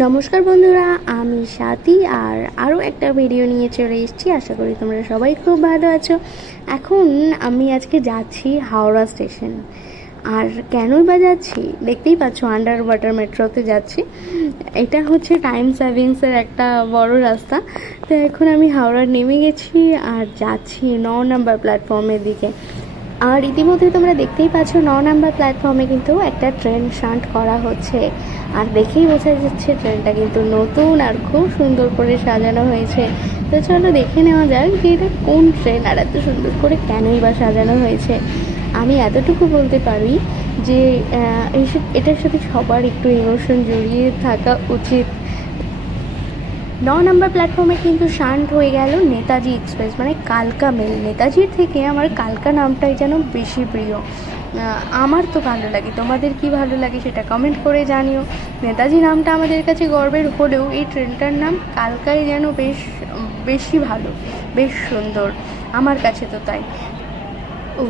নমস্কার বন্ধুরা, আমি স্বাতী আর আরও একটা ভিডিও নিয়ে চলে এসেছি। আশা করি তোমরা সবাই খুব ভালো আছো। এখন আমি আজকে যাচ্ছি হাওড়া স্টেশন। আর কেনই বা যাচ্ছি দেখতেই পাচ্ছ, আন্ডার ওয়াটার মেট্রোতে যাচ্ছি। এটা হচ্ছে টাইম সেভিংসের একটা বড় রাস্তা। তো এখন আমি হাওড়া নেমে গেছি আর যাচ্ছি 9 নম্বর প্ল্যাটফর্মের দিকে। আর ইতিমধ্যে তোমরা দেখতেই পাচ্ছ 9 নাম্বার প্ল্যাটফর্মে কিন্তু একটা ট্রেন শান্ট করা হচ্ছে। আর দেখেই বোঝা যাচ্ছে ট্রেনটা কিন্তু নতুন আর খুব সুন্দর করে সাজানো হয়েছে। তো চলো দেখে নেওয়া যাক যে এটা কোন ট্রেন আর এত সুন্দর করে কেনই বা সাজানো হয়েছে। আমি এতটুকু বলতে পারি যে এটার সাথে সবার একটু ইমোশন জড়িয়ে থাকা উচিত। 9 নম্বর প্ল্যাটফর্মে কিন্তু শান্ট হয়ে গেল নেতাজি এক্সপ্রেস, মানে কালকা মেল। নেতাজির থেকে আমার কালকা নামটাই যেন বেশি প্রিয়। আমার তো ভালো লাগে, তোমাদের কি ভালো লাগে সেটা কমেন্ট করে জানিও। নেতাজি নামটা আমাদের কাছে গর্বের হলেও এই ট্রেনটার নাম কালকাই যেন বেশি ভালো, বেশ সুন্দর, আমার কাছে তো তাই।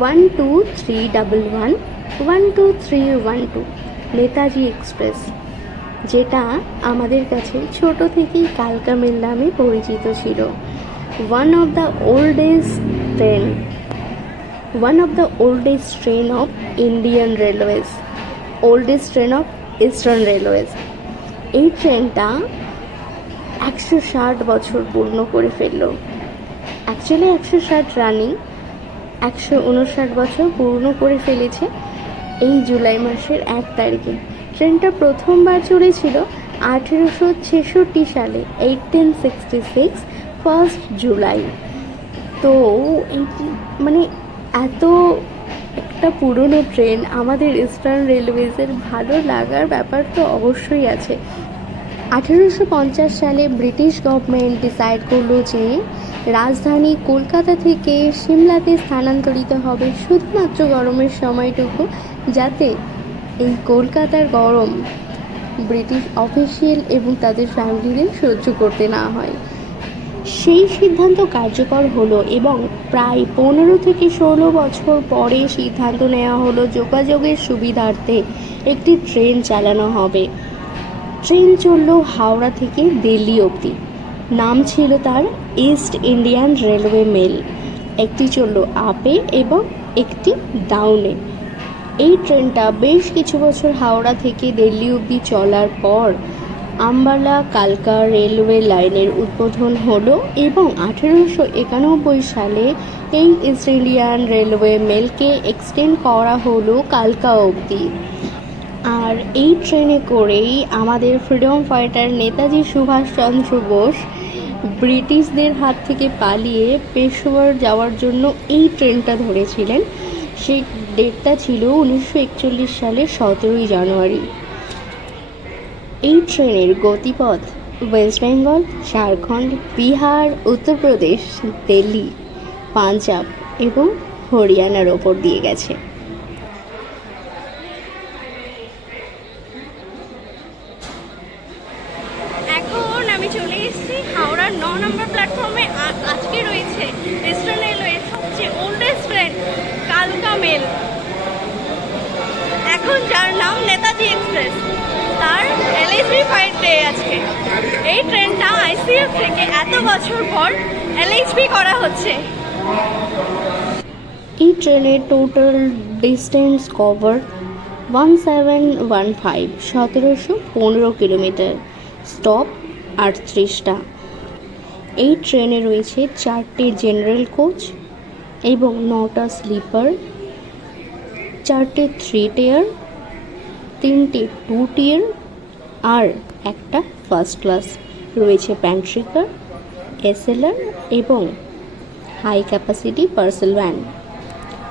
12311 12312 নেতাজি এক্সপ্রেস, যেটা আমাদের কাছে ছোট থেকেই কালকা মেল নামে পরিচিত ছিল। One of the oldest train of Indian railways, oldest train of eastern railways. এই ট্রেনটা 160 বছর পূর্ণ করে ফেললো। অ্যাকচুয়ালি 160 রানিং, 159 বছর পূর্ণ করে ফেলেছে এই জুলাই মাসের 1 তারিখে। ট্রেনটা প্রথমবার চলেছিল 1866 সালে, 1866 ফার্স্ট জুলাই। তো এই মানে এত একটা পুরনো ট্রেন, আমাদের ইস্টার্ন রেলওয়েজের ভালো লাগার ব্যাপার তো অবশ্যই আছে। 1850 সালে ব্রিটিশ গভর্নমেন্ট ডিসাইড করলো যে রাজধানী কলকাতা থেকে সিমলাতে স্থানান্তরিত হবে শুধুমাত্র গরমের সময়টুকু, যাতে এই কলকাতার গরম ব্রিটিশ অফিসিয়াল এবং তাদের ফ্যামিলিদের সহ্য করতে না হয়। সেই সিদ্ধান্ত কার্যকর হলো এবং প্রায় 15 থেকে 16 বছর পরে সিদ্ধান্ত নেওয়া হলো যোগাযোগের সুবিধার্থে একটি ট্রেন চালানো হবে। ট্রেন চলল হাওড়া থেকে দিল্লি অবধি। নাম ছিল তার ইস্ট ইন্ডিয়ান রেলওয়ে মেল। একটি চলল আপে এবং একটি ডাউনে। এই ট্রেনটা বেশ কিছু বছর হাওড়া থেকে দিল্লি অবধি চলার পর আম্বালা কালকা রেলওয়ে লাইনের উদ্বোধন হলো এবং 1891 সালে এই ইস্ট ইন্ডিয়ান রেলওয়ে মেলকে এক্সটেন্ড করা হলো কালকা অবধি। আর এই ট্রেনে করেই আমাদের ফ্রিডম ফাইটার নেতাজি সুভাষচন্দ্র বোস ব্রিটিশদের হাত থেকে পালিয়ে পেশোয়ার যাওয়ার জন্য এই ট্রেনটা ধরেছিলেন। সেই ডেটটা ছিল 1941 সালের 17 জানুয়ারি। এই ট্রেনের গতিপথ ওয়েস্ট বেঙ্গল, ঝাড়খণ্ড, বিহার, উত্তরপ্রদেশ, দিল্লি, পাঞ্জাব এবং হরিয়ানার ওপর দিয়ে গেছে। এখন আমি চলে এসেছি হাওড়ার 9 নম্বর প্ল্যাটফর্মে। আর আজকে রয়েছে ইস্টার্ন রেলওয়ের সবচেয়ে ওল্ডেস্ট ট্রেন কালকা মেল, এখন যার নাম নেতাজি এক্সপ্রেস। তার এলএইচবি 5 ডে আজকে। এই ট্রেনটা আইসিএফ থেকে এত বছর পর এলএইচবি করা হচ্ছে। এই ট্রেনের total distance cover 1715, 1715 kilometre. Stop 38টা। এই ট্রেনে রয়েছে 4টে জেনারেল কোচ এবং 9টা স্লিপার, 4টে 3 টিয়ার, 3টে 2 টিয়ার আর একটা ফার্স্ট ক্লাস। রয়েছে প্যান্ট্রিকার, এসএলআর এবং high capacity parcel van.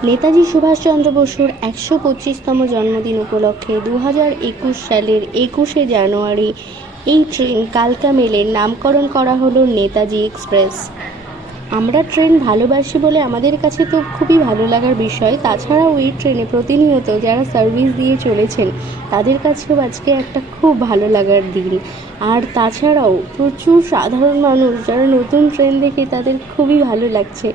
Netaji Subhash Chandra বসুর 125তম জন্মদিন উপলক্ষে 2021 সালের 21শে জানুয়ারি এই ট্রেন কালকা মেলের নামকরণ করা হলো নেতাজি এক্সপ্রেস। আমরা ট্রেন ভালোবাসি বলে আমাদের কাছে তো খুবই ভালো লাগার বিষয়। তাছাড়াও এই ট্রেনে প্রতিনিয়ত যারা সার্ভিস দিয়ে চলেছেন তাদের কাছেও আজকে একটা খুব ভালো লাগার দিন। আর তাছাড়াও প্রচুর সাধারণ মানুষ যারা নতুন ট্রেন দেখে তাদের খুবই ভালো লাগছে।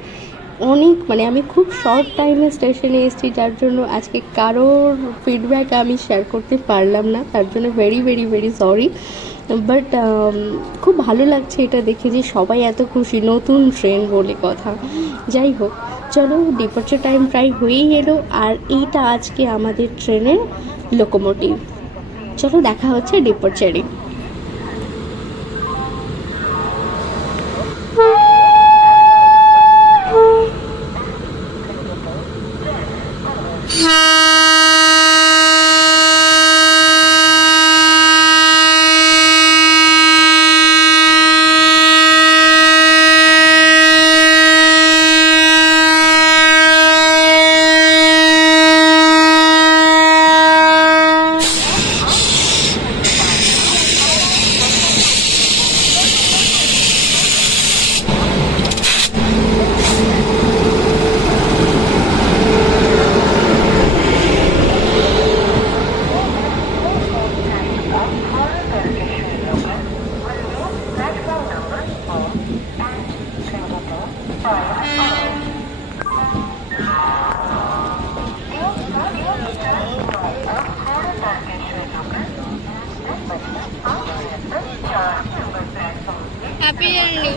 আমি খুব শর্ট টাইমে স্টেশনে এসেছি, যার জন্য আজকে কারোর ফিডব্যাক আমি শেয়ার করতে পারলাম না, তার জন্য very very very sorry. But খুব ভালো লাগছে এটা দেখে যে সবাই এত খুশি, নতুন ট্রেন বলে কথা। যাই হোক, চলো ডিপার্চার টাইম প্রায় হয়েই এলো, আর এইটা আজকে আমাদের ট্রেনের লোকোমোটিভ। চলো দেখা হচ্ছে ডিপার্চারে। Happy journey.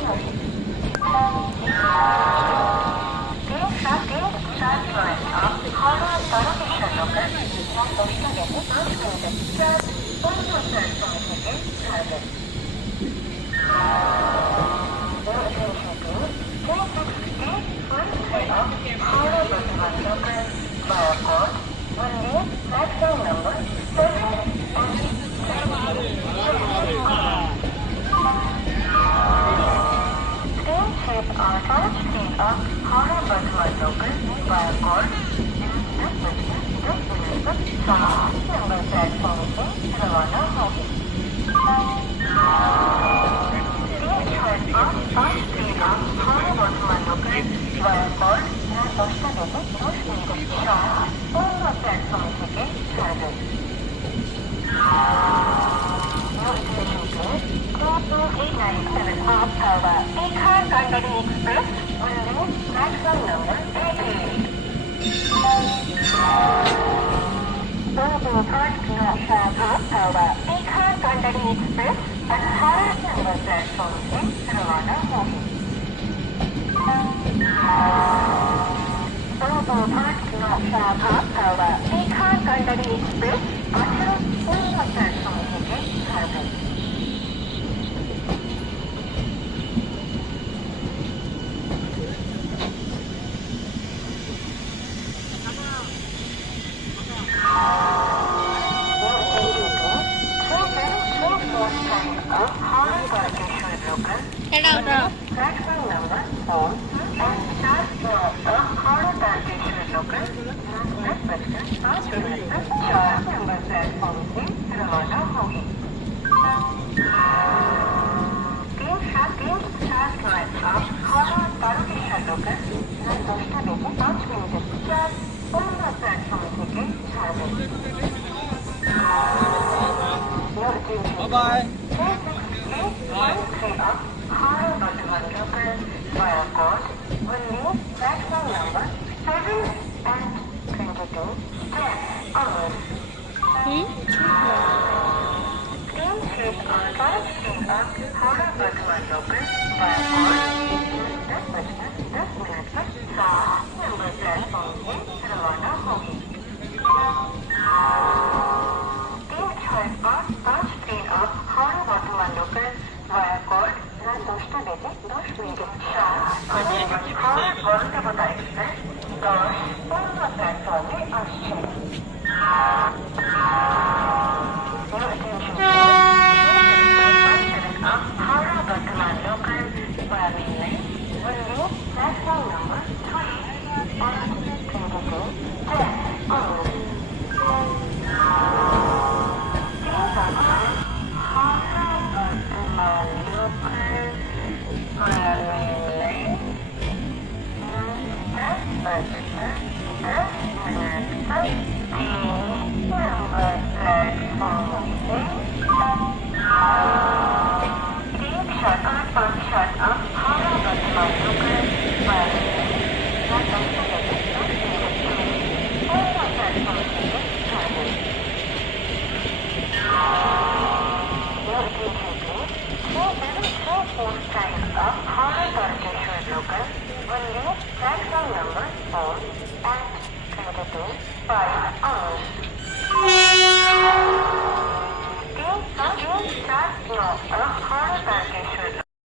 Bye. 4 trains of Howrah Tarakeshwar local will leave platform number 4 at 22 5 hours.